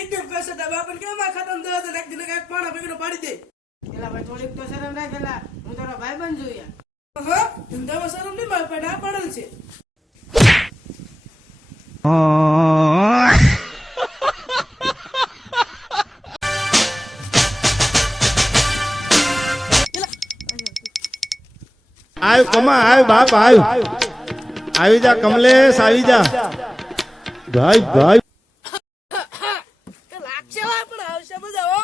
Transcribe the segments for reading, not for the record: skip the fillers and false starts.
કેટલી પૈસા તા બાપન કેમ આ ખતમ દે તો એક દિન એક પાણા ભેગનો પાડી દે એલા ભાઈ થોડીક તો શરમ રાખ એલા હું તારો ભાઈબંધ છું યાર હા ધંધામાં શરમ નહીં માર પેડા પડેલ છે આવ કમા આવ બાપ આવ આવી જા કમલેશ આવી જા ભાઈ ભાઈ લાગશે પણ આવશે મજા હો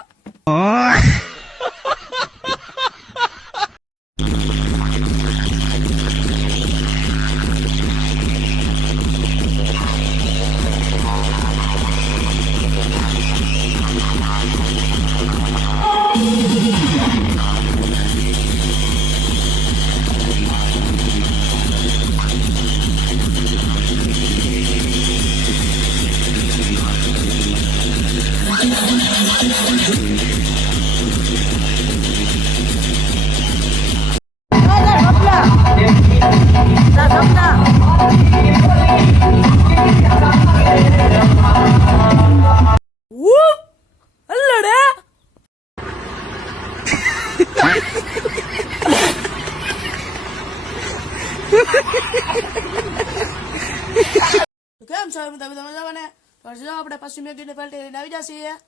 કેમ છો તમે મજામાં ને આપણે પછી મેગીને પાલટી લઈને આવી જશે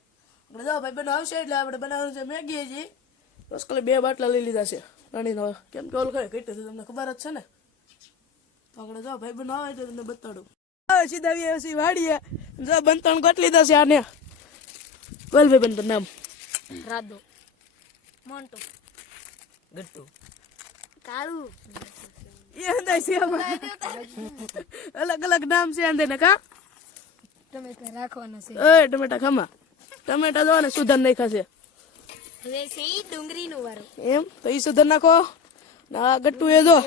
આપણે જાઓ ભાઈ બનો આવશે એટલે આપણે બનાવવાનું છે મેગી જી બસ ખાલી 2 બાટલા લઈ લીધા છે પાણીનો કેમ કે ઓલ ખાય કેટલું તમને ખબર જ છે ને તો આપણે જાઓ ભાઈ બનો આવે એટલે તમને બતાડું આવે સીધા આવી છે વાડીએ જો બંતણ ગોટ લીધા છે આને બોલ ભાઈ બંતણ નામ રાદો મોન્ટો ગટ્ટુ કાળુ એ અંદાય છે અલગ અલગ નામ છે આંદે ને કા ટમેટા રાખવાના છે એ ટમેટા ખમા ટમેટા જો ને સુધર નહીં ખાશે હવે છે ઈ ડુંગળીનું વારો એમ તો ઈ સુધર નાખો ના ગટ્ટુ એ જો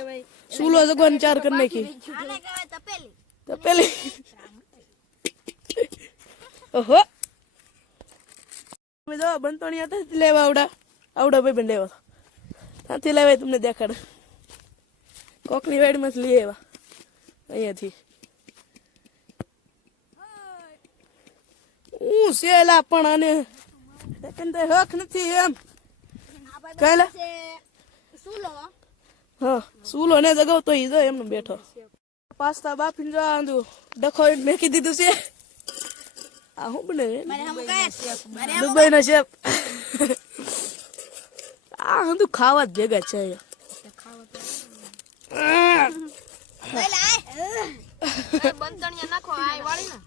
સુલો જગવાન 4 કરી નાખી આને કહેવાય તપેલી તો પેલી ઓહો તમે જો બંતોણી હતા લેવા આવડા ભાઈ બંધ લેવા ત્યાંથી લેવાય તમને દેખાડ કોકની વાડીમાં લઈ આવ્યા અહીંયાથી હું સેલા પણ આને એકંદર હક નથી એમ કહેલા સુલો હા સુલો ને જગાવતો ઈ જો એમને બેઠો પાસ્તા બાફીને જો આંધુ ડખો મેકી દીધું છે આ હું બને મારે હમ કહે મારે દુબઈ ના શેફ આ આંધુ ખાવા જ ભેગા છે બંતણિયા નાખો આ વાળી ને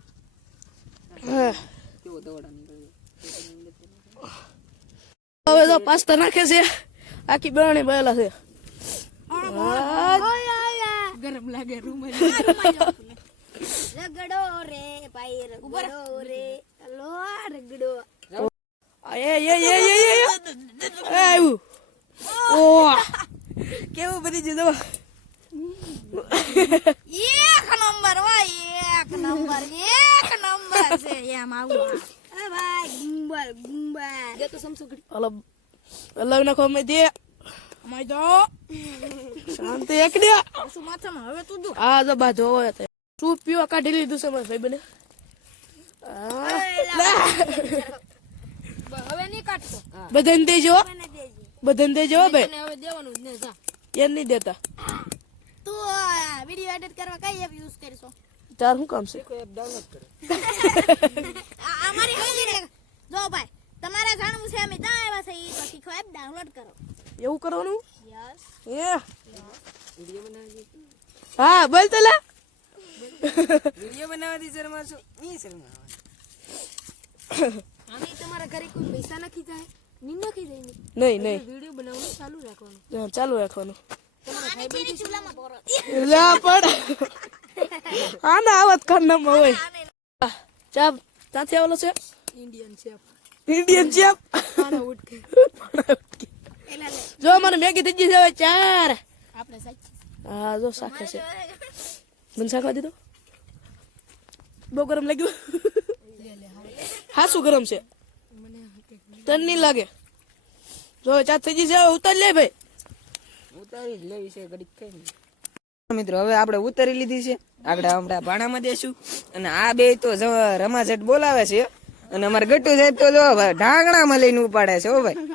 હવે તો પાસ્તા નાખે છે આખી બરણી બયેલા છે ગરમ લાગે રૂમ રગડો રે ભાઈ રગડો રે લો રગડો આવ્યું ઓ કેવું બની જતું એક નંબર છે એમ આવું એ ભાઈ ગુંબર જે તો સમસુગડી અલગ અલગ નાખો મેં દે અમાય તો શાંતિ એકડે શું માથામાં હવે તું દુખ આ જો બાજો હોય તે સૂપ પીવા કાઢી લીધું છે મારા ભાઈ બને હવે નહીં કાઢતો બધાને દેજો મને દેજે બધાને દેજો ભાઈ તને હવે દેવાનું જ ને જા એ નહીં દેતા તું વિડિયો એડિટ કરવા કઈ એપ યુઝ કરશો તાર શું કામ છે અમારી હોઈ જો ભાઈ તમારે જાણવું છે અમે ત્યાં આવ્યા છે ઈ તો શીખો એપ ડાઉનલોડ કરો એવું કરવાનું યસ એ હા બોલ તો લા વિડિયો બનાવવાથી શરમાશો ની શરમા અમે તમારા ઘરે કોઈ પૈસા નાખી જાય ની નાખી જાય નહીં વિડિયો બનાવવાનું ચાલુ રાખવાનું હા, ચાલુ રાખવાનું તમારા ભાઈબંધ ચૂલામાં બોરો લા પડ આના આવત ખાનામાં હોય ચા ત્યાંથી આવેલો છે ઇન્ડિયન શેફ ઇન્ડિયન ચેપ ખાના ઉઠકે એલા લે જો મને મેગી થઈ ગઈ છે હવે 4 આપણે સાચી હા જો શાખે છે મને શાખવા દીધો બહુ ગરમ લાગ્યું હા શું ગરમ છે તને નહીં લાગે જો ચા થઈ ગઈ છે હવે ઉતાર લે ભાઈ ઉતારી જ લેવી છે ઘડીક કઈ મિત્રો હવે આપણે ઉતારી લીધી છે આગળ આપણે ભાણામાં દેશું અને આ બે તો રમાઝટ બોલાવે છે અને અમારે ગટ્ટુ સાહેબ તો જો ભાઈ ઢાંકણામાં લઈને ઉપાડે છે હો ભાઈ